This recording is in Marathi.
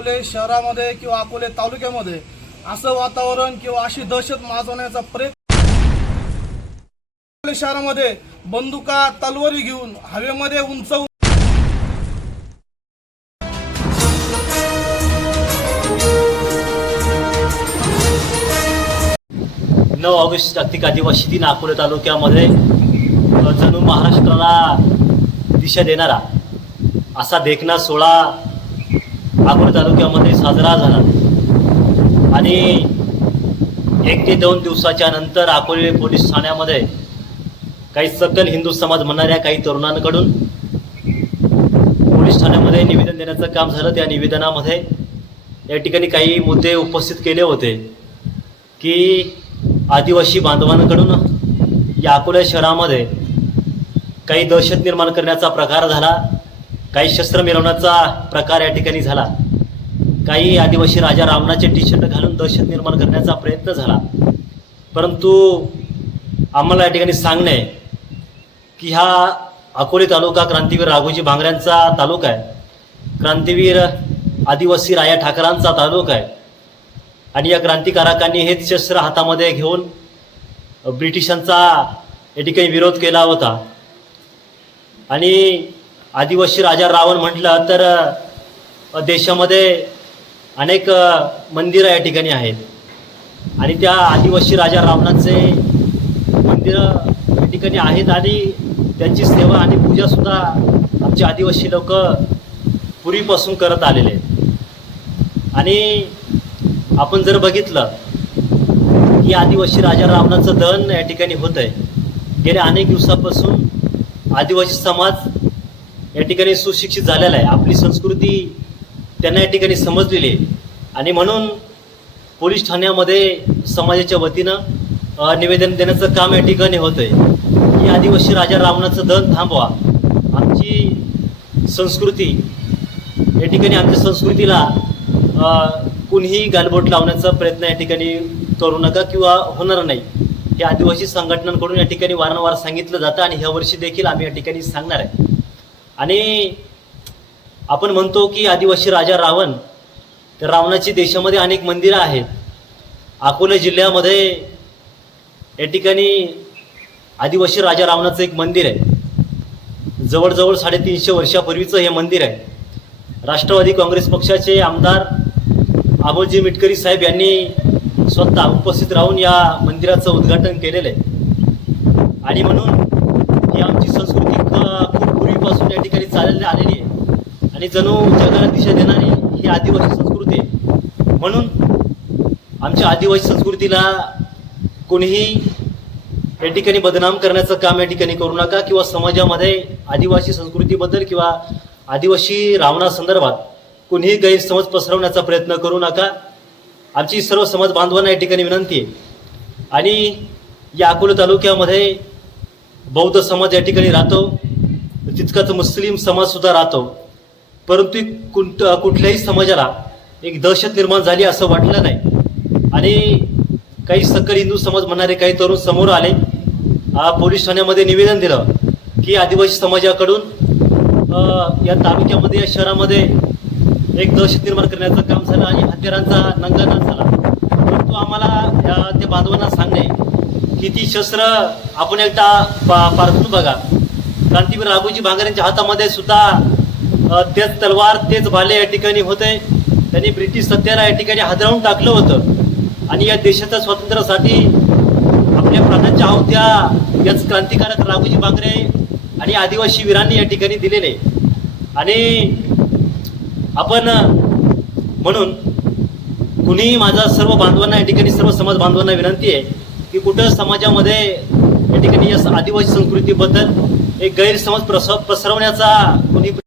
अकोले शहरामध्ये किंवा अकोले तालुक्यामध्ये असं वातावरण किंवा अशी दहशत माजवण्याचा प्रयत्न अकोले शहरामध्ये बंदुका तलवारी घेऊन हवेमध्ये उंच नऊ ऑगस्ट जागतिक आदिवासी दिन अकोले तालुक्यामध्ये जणू महाराष्ट्राला दिशा देणारा असा देखना सोहळा अकोला तालुक्यामध्ये साजरा झाला. आणि एक ते दोन दिवसाच्या नंतर अकोले पोलीस ठाण्यामध्ये काही सकल हिंदू समाज म्हणणाऱ्या काही तरुणांकडून पोलीस ठाण्यामध्ये निवेदन देण्याचं काम झालं. त्या निवेदनामध्ये या ठिकाणी काही मुद्दे उपस्थित केले होते की आदिवासी बांधवांकडून या अकोला शहरामध्ये काही दहशत निर्माण करण्याचा प्रकार झाला. काही शस्त्र मिळवण्याचा प्रकार या ठिकाणी झाला. काही आदिवासी राजा रावणाचे टी शर्ट घालून दहशत निर्माण करण्याचा प्रयत्न झाला. परंतु आम्हाला या ठिकाणी सांगणे की हा अकोले तालुका क्रांतीवीर राघोजी भांगऱ्यांचा तालुका आहे. क्रांतीवीर आदिवासी राया ठाकरांचा तालुका आहे. आणि या क्रांतिकारकांनी हेच शस्त्र हातामध्ये घेऊन ब्रिटिशांचा या ठिकाणी विरोध केला होता. आणि आदिवासी राजा रावण म्हटलं तर देशामध्ये अनेक मंदिरं या ठिकाणी आहेत. आणि त्या आदिवासी राजा रावणाचे मंदिरं या ठिकाणी आहेत आणि त्यांची सेवा आणि पूजासुद्धा आमचे आदिवासी लोक पूर्वीपासून करत आलेले आहेत. आणि आपण जर बघितलं की आदिवासी राजा रावणाचं दहन या ठिकाणी होत आहे गेल्या अनेक दिवसापासून आदिवासी समाज या ठिकाणी सुशिक्षित झालेला आहे. आपली संस्कृती त्यांना या ठिकाणी समजलेली आहे. आणि म्हणून पोलीस ठाण्यामध्ये समाजाच्या वतीनं निवेदन देण्याचं काम या ठिकाणी होत आहे की आदिवासी राजा रावणाचं धन थांबवा. आमची संस्कृती या ठिकाणी आमच्या संस्कृतीला कुणीही गालबोट लावण्याचा प्रयत्न या ठिकाणी करू नका किंवा होणार नाही. हे आदिवासी संघटनांकडून या ठिकाणी वारंवार सांगितलं जातं आणि ह्या वर्षी देखील आम्ही या ठिकाणी सांगणार आहे. आणि आपण म्हणतो की आदिवासी राजा रावण तर रावणाची देशामध्ये अनेक मंदिरं आहेत. अकोला जिल्ह्यामध्ये या ठिकाणी आदिवासी राजा रावणाचं एक मंदिर आहे. जवळजवळ साडेतीनशे वर्षापूर्वीचं हे मंदिर आहे. राष्ट्रवादी काँग्रेस पक्षाचे आमदार अमोलजी मिटकरी साहेब यांनी स्वतः उपस्थित राहून या मंदिराचं उद्घाटन केलेलं आहे. आणि म्हणून ही आमची संस्कृती या आलेली आहे. आणि जणू जगाला दिशा देणारी ही आदिवासी संस्कृती आहे. म्हणून आमच्या आदिवासी संस्कृतीला कोणीही या ठिकाणी बदनाम करण्याचं काम या ठिकाणी करू नका किंवा समाजामध्ये आदिवासी संस्कृतीबद्दल किंवा आदिवासी रावणासंदर्भात कोणीही गैरसमज पसरवण्याचा प्रयत्न करू नका. आमची सर्व समाज बांधवांना या ठिकाणी विनंती आहे. आणि या अकोला तालुक्यामध्ये बौद्ध समाज या ठिकाणी राहतो. तितकाच मुस्लिम समाजसुद्धा राहतो. परंतु कुठ कुठल्याही समाजाला एक दहशत निर्माण झाली असं वाटलं नाही. आणि काही सकल हिंदू समाज म्हणणारे काही तरुण समोर आले. पोलीस ठाण्यामध्ये निवेदन दिलं की आदिवासी समाजाकडून या तालुक्यामध्ये या शहरामध्ये एक दहशत निर्माण करण्याचं काम झालं आणि हत्यारांचा नंगानाच झाला. परंतु आम्हाला या त्या बांधवांना सांगणे की ती शस्त्र आपण एकदा पा पारखून बघा. क्रांतीवीर राघोजी भांगरेंच्या हातामध्ये सुद्धा तेच तलवार तेच भाले या ठिकाणी होते. त्यांनी ब्रिटिश सत्याला या ठिकाणी हादरवून टाकलं होतं. आणि या देशाच्या स्वातंत्र्यासाठी आपल्या प्राणांच्या आहुत्या याच क्रांतिकारक राघोजी भांगरे आणि आदिवासी वीरांनी या ठिकाणी दिलेले. आणि आपण म्हणून कुणीही माझा सर्व बांधवांना या ठिकाणी सर्व समाज बांधवांना विनंती आहे की कुठं समाजामध्ये या ठिकाणी या आदिवासी संस्कृतीबद्दल एक गैरसमज प्रस पसरवण्याचा